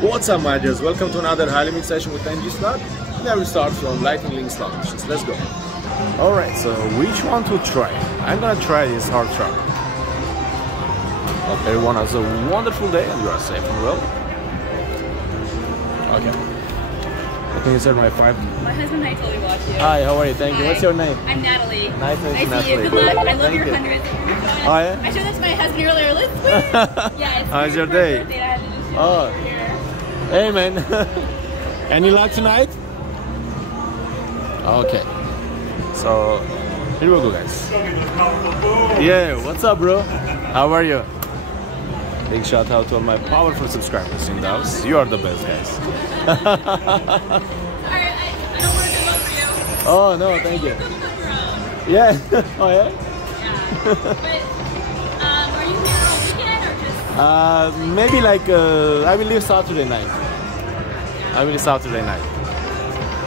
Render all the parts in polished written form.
What's up, my dears? Welcome to another high limit session with NG slot. Now we start from lightning link slot machines. Let's go. Alright, so which one to try? I'm gonna try this hard truck. Hope everyone has a wonderful day and you are safe and well. Okay. Let me insert my 5. My husband and I totally watch you. Hi, how are you? Thank you. What's your name? I'm Natalie. Nice to meet you, Nice to meet you. Good luck. I love your you. hundreds. Oh, yeah? I showed that to my husband earlier. Let's win. Yeah, it's How's your day? birthday. I had to just show Oh. it here. Hey, man. Any luck tonight? Okay. So, here we go, guys. Yeah, what's up, bro? How are you? Big shout out to all my powerful subscribers in the house. You are the best, guys. Sorry, I don't want to give up for you. Oh, no, thank you. Yeah. Oh, yeah? Yeah. But, are you here all weekend or just? Maybe like, I will leave Saturday night. I will leave Saturday night.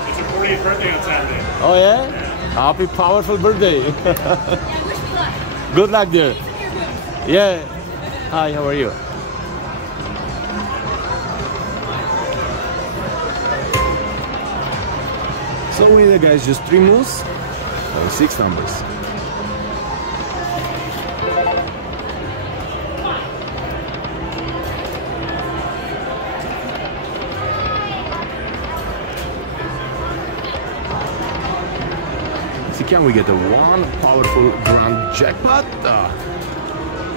It's your 40th birthday on Saturday. Oh, yeah? Happy, powerful birthday. Yeah, wish me luck. Good luck, dear. Peace in your boots. Yeah. Hi, how are you? So we need, guys, just 3 moves, 6 numbers. So can we get a one powerful grand jackpot?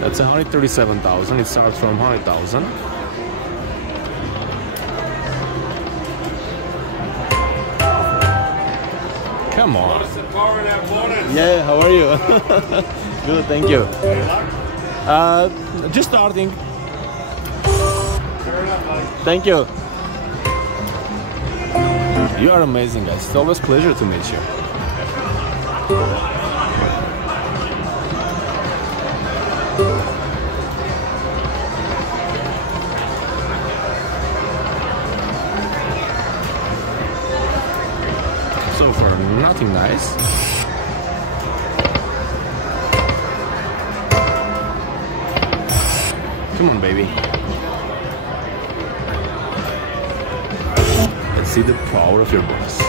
That's 137,000. It starts from 100,000. Come on. Yeah, how are you? Good, thank you. Just starting. Thank you. You are amazing, guys. It's always a pleasure to meet you. So far, nothing nice. Come on, baby. Let's see the power of your bonus.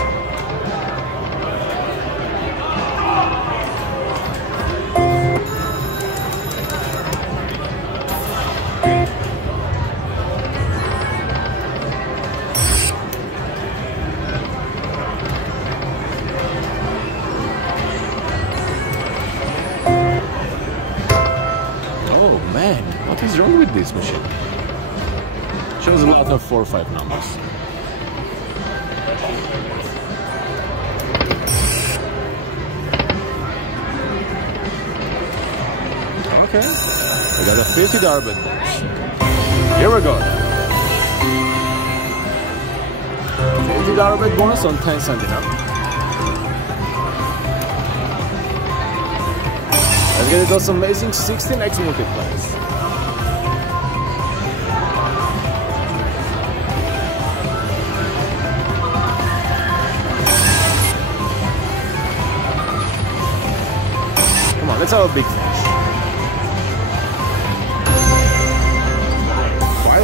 Oh man, what is wrong with this machine? Shows a lot of 4 or 5 numbers. Okay, I got a $50 bet box. Here we go. $50 bet bonus on 10 cent now. Let's get those amazing 16x multipliers. Come on, let's have a big finish.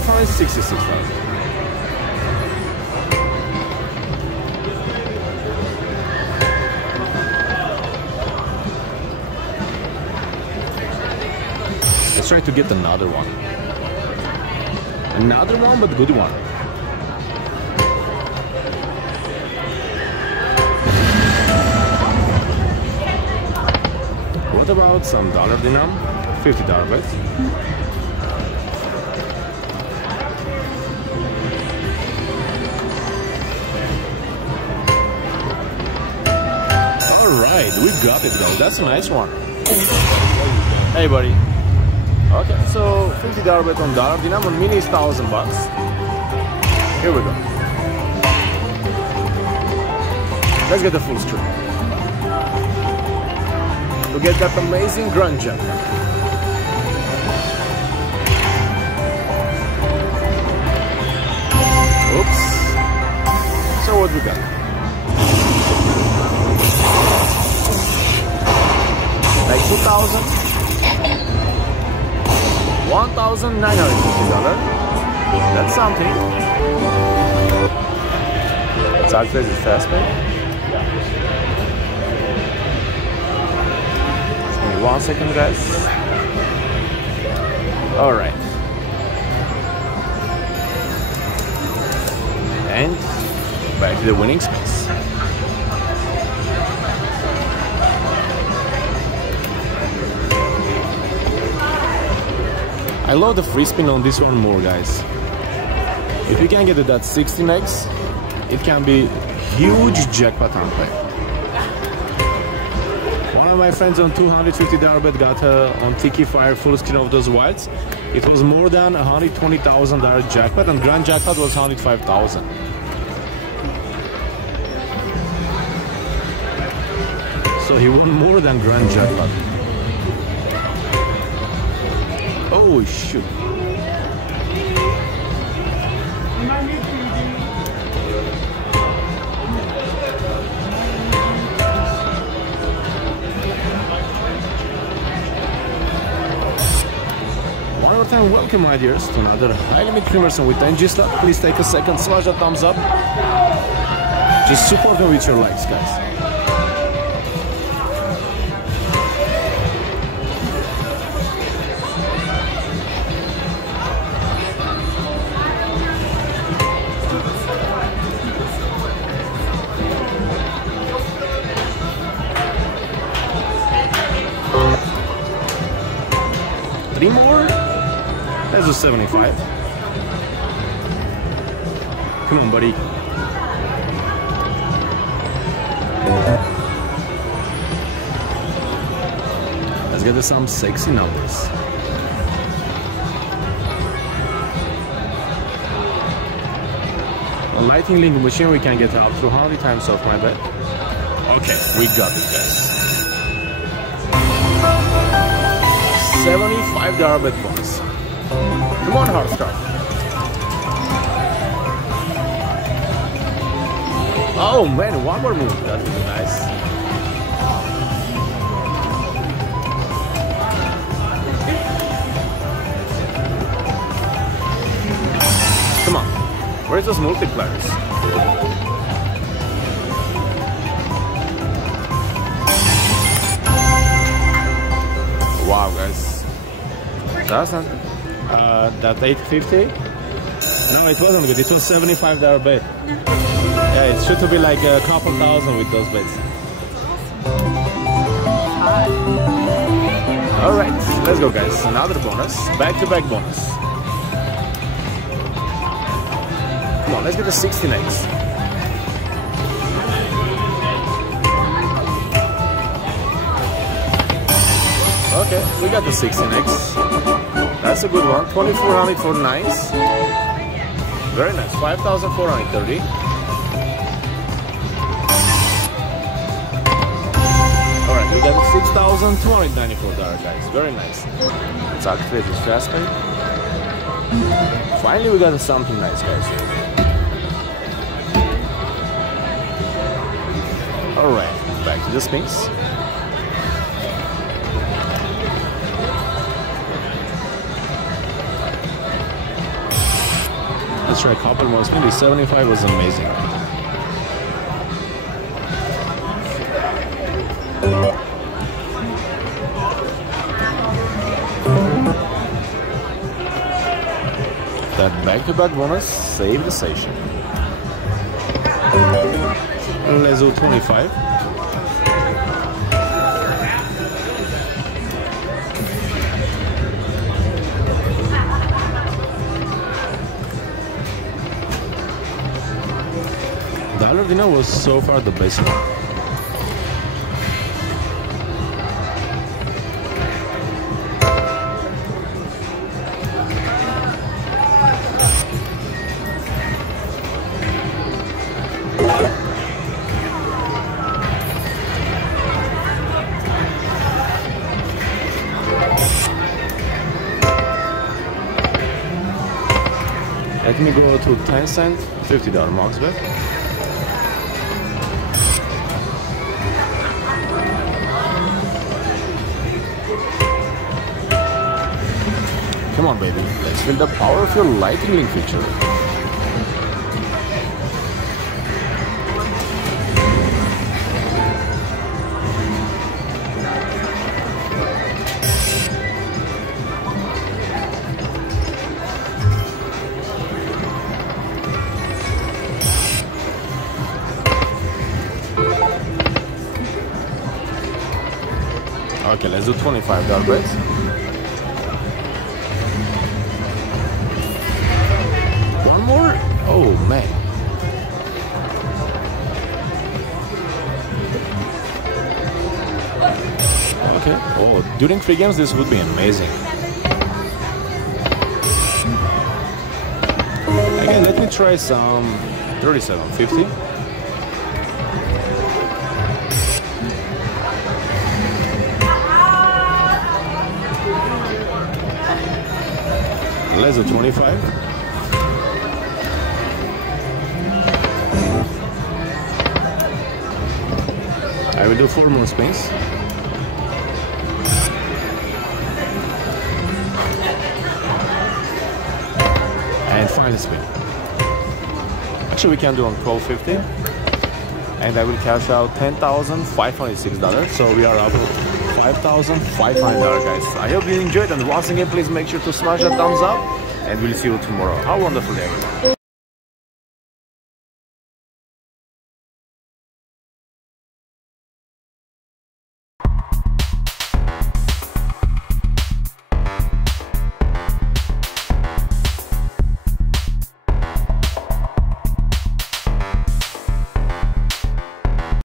566,000. Let's try to get another one. Another one, but good one. What about some dollar denom? $50 bet. Alright, we got it though. That's a nice one. Hey buddy. Okay, so $50 bet on dollar denom on mini is $1,000. Here we go. Let's get the full screen. To get that amazing grand jump. Oops. So what we got? Like 2,000. $1,950. That's something. It's actually fast pay. Just give me 1 second, guys. All right. And back to the winning space. I love the free spin on this one more, guys. If you can get to that 16x, it can be huge jackpot on play. One of my friends on $250 bet got on Tiki Fire full screen of those whites. It was more than $120,000 jackpot, and grand jackpot was $105,000. So he won more than grand jackpot. Oh shoot. One more time, welcome my dears to another high limit Creamerson with NG slot. Please take a second, smash that thumbs up. Just support me with your likes, guys. Three more? Let's do 75. Come on, buddy. Let's get to some sexy numbers. A lightning link machine, we can get up to 100 times off my bet. Okay, we got it, guys. $75 bet bonus. Come on, Heartstar. Oh man, one more move. That would be nice. Come on. Where's those multipliers? Wow, guys. That's not that 850. No, it wasn't good. It was $75 bet. Yeah, it should be like a couple thousand with those bets. All right, let's go, guys. Another bonus, back-to-back bonus. Come on, let's get the 16x. Okay, we got the 16x. That's a good one. 2400 for nice. Very nice. 5430. Alright, we got $6,294, guys. Very nice. Let's activate this fast pay. Finally, we got something nice, guys. Alright, back to the spins. Let's try a couple more spins. 75 was amazing. That back-to-back bonus saved the session. Let's do 25. Dollar dinner was so far the best one. Let me go to 10 cent, $50 max bet. Come on, baby, let's feel the power of your lightning feature. Okay, let's do $25 bets. One more? Oh man. Okay. Oh, during free games this would be amazing. Again, let me try some 37.50. Let's do 25. I will do 4 more spins. And final spin. Actually, we can do on $12.50. And I will cash out $10,506. So we are up $5,500, guys. I hope you enjoyed, and once again, please make sure to smash that thumbs up, and we'll see you tomorrow. Have a wonderful day, everyone.